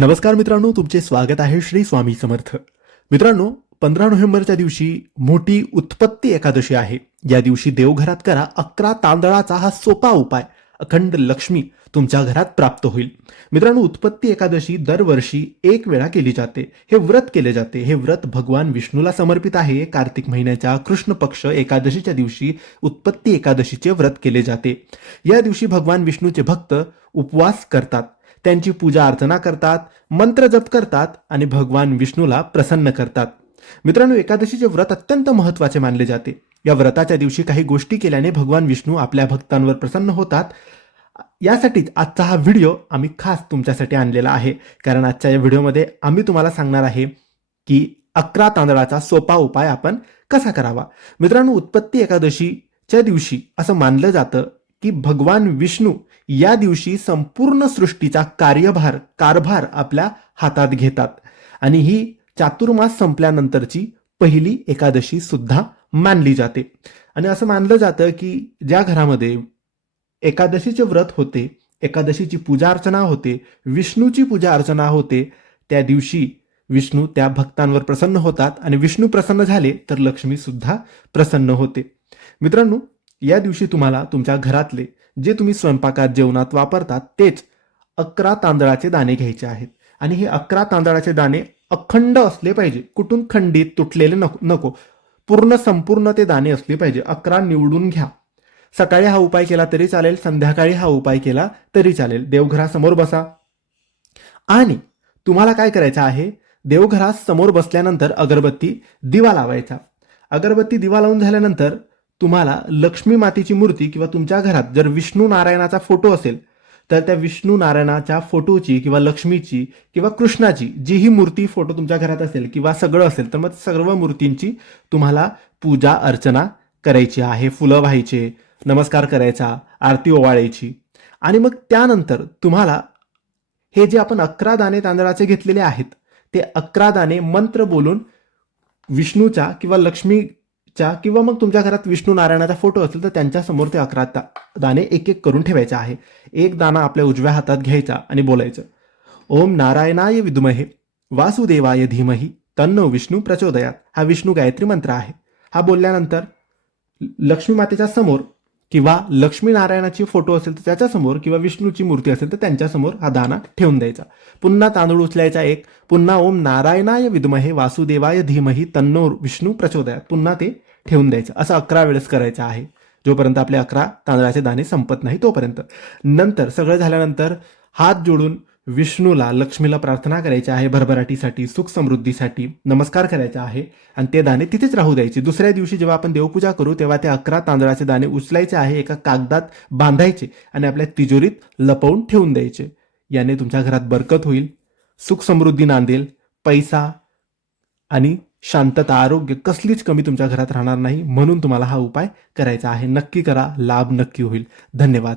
नमस्कार मित्रांनो तुमचे स्वागत आहे श्री स्वामी समर्थ. मित्रांनो पंधरा नोव्हेंबरच्या दिवशी मोठी उत्पत्ती एकादशी आहे. या दिवशी देवघरात करा अकरा तांदळाचा हा सोपा उपाय अखंड लक्ष्मी तुमच्या घरात प्राप्त होईल. मित्रांनो उत्पत्ती एकादशी दरवर्षी एक वेळा केली जाते. हे व्रत केले जाते. हे व्रत भगवान विष्णूला समर्पित आहे. कार्तिक महिन्याच्या कृष्ण पक्ष एकादशीच्या दिवशी उत्पत्ती एकादशीचे व्रत केले जाते. या दिवशी भगवान विष्णूचे भक्त उपवास करतात. त्यांची पूजा अर्चना करतात मंत्र जप करतात आणि भगवान विष्णूला प्रसन्न करतात. मित्रांनो एकादशीचे व्रत अत्यंत महत्त्वाचे मानले जाते. या व्रताच्या दिवशी काही गोष्टी केल्याने भगवान विष्णू आपल्या भक्तांवर प्रसन्न होतात. यासाठीच आजचा हा व्हिडिओ आम्ही खास तुमच्यासाठी आणलेला आहे. कारण आजच्या या व्हिडिओमध्ये आम्ही तुम्हाला सांगणार आहे की अकरा तांदळाचा सोपा उपाय आपण कसा करावा. मित्रांनो उत्पत्ती एकादशीच्या दिवशी असं मानलं जातं की भगवान विष्णू या दिवशी संपूर्ण सृष्टीचा कार्यभार कारभार आपल्या हातात घेतात. आणि ही चातुर्मास संपल्यानंतरची पहिली एकादशी सुद्धा मानली जाते. आणि असं मानलं जातं की ज्या घरामध्ये एकादशीचे व्रत होते एकादशीची पूजा अर्चना होते विष्णूची पूजा अर्चना होते त्या दिवशी विष्णू त्या भक्तांवर प्रसन्न होतात. आणि विष्णू प्रसन्न झाले तर लक्ष्मी सुद्धा प्रसन्न होते. मित्रांनो या दिवशी तुम्हाला तुमच्या घरातले जे तुम्ही स्वयंपाकात जेवणात वापरतात तेच अकरा तांदळाचे दाणे घ्यायचे आहेत. आणि हे अकरा तांदळाचे दाणे अखंड असले पाहिजे. कुठून खंडित तुटलेले नको नको. पूर्ण संपूर्ण ते दाणे असले पाहिजे. अकरा निवडून घ्या. सकाळी हा उपाय केला तरी चालेल संध्याकाळी हा उपाय केला तरी चालेल. देवघरासमोर बसा. आणि तुम्हाला काय करायचं आहे? देवघरासमोर बसल्यानंतर अगरबत्ती दिवा लावायचा. अगरबत्ती दिवा लावून झाल्यानंतर तुम्हाला लक्ष्मी मातेची मूर्ती किंवा तुमच्या घरात जर विष्णू नारायणाचा फोटो असेल तर त्या विष्णू नारायणाच्या फोटोची किंवा लक्ष्मीची किंवा कृष्णाची जी ही मूर्ती फोटो तुमच्या घरात असेल किंवा सगळं असेल तर मग सर्व मूर्तींची तुम्हाला पूजा अर्चना करायची आहे फुलं व्हायचे नमस्कार करायचा आरती ओवाळायची. आणि मग त्यानंतर तुम्हाला हे जे आपण अकरा दाणे तांदळाचे घेतलेले आहेत ते अकरा दाणे मंत्र बोलून विष्णूच्या किंवा लक्ष्मी च्या किंवा मग तुमच्या घरात विष्णू नारायणाचा फोटो असेल तर त्यांच्यासमोर ते अकरा दाणे एक एक करून ठेवायचे आहे. एक दाणा आपल्या उजव्या हातात घ्यायचा आणि बोलायचं. ओम नारायणाय विद्महे वासुदेवाय धीमही तन्नो विष्णू प्रचोदयात. हा विष्णू गायत्री मंत्र आहे. हा बोलल्यानंतर लक्ष्मी मातेच्या समोर किंवा लक्ष्मीनारायणाची फोटो असेल तर त्याच्यासमोर किंवा विष्णूची मूर्ती असेल तर त्यांच्यासमोर हा दाना ठेवून द्यायचा. पुन्हा तांदूळ उचलायचा एक पुन्हा ओम नारायणाय विद्महे वासुदेवाय धीमही तन्नो विष्णू प्रचोदयात. पुन्हा ते ठेवून द्यायचं. असं अकरा वेळेस करायचं आहे. जोपर्यंत आपले अकरा तांदळाचे दाणे संपत नाही तोपर्यंत. नंतर सगळं झाल्यानंतर हात जोडून विष्णूला लक्ष्मीला प्रार्थना करायची आहे भरभराटीसाठी सुख समृद्धीसाठी नमस्कार करायचा आहे. आणि ते दाणे तिथेच राहू द्यायचे. दुसऱ्या दिवशी जेव्हा आपण देवपूजा करू तेव्हा ते अकरा तांदळाचे दाणे उचलायचे आहे एका कागदात बांधायचे आणि आपल्या तिजोरीत लपवून ठेवून द्यायचे. याने तुमच्या घरात बरकत होईल सुख समृद्धी नांदेल पैसा आणि शांतता आरोग्य कसलीच कमी तुमच्या घरात राहणार नाही म्हणून तुम्हाला हा उपाय करायचा आहे. नक्की करा लाभ नक्की होईल. धन्यवाद.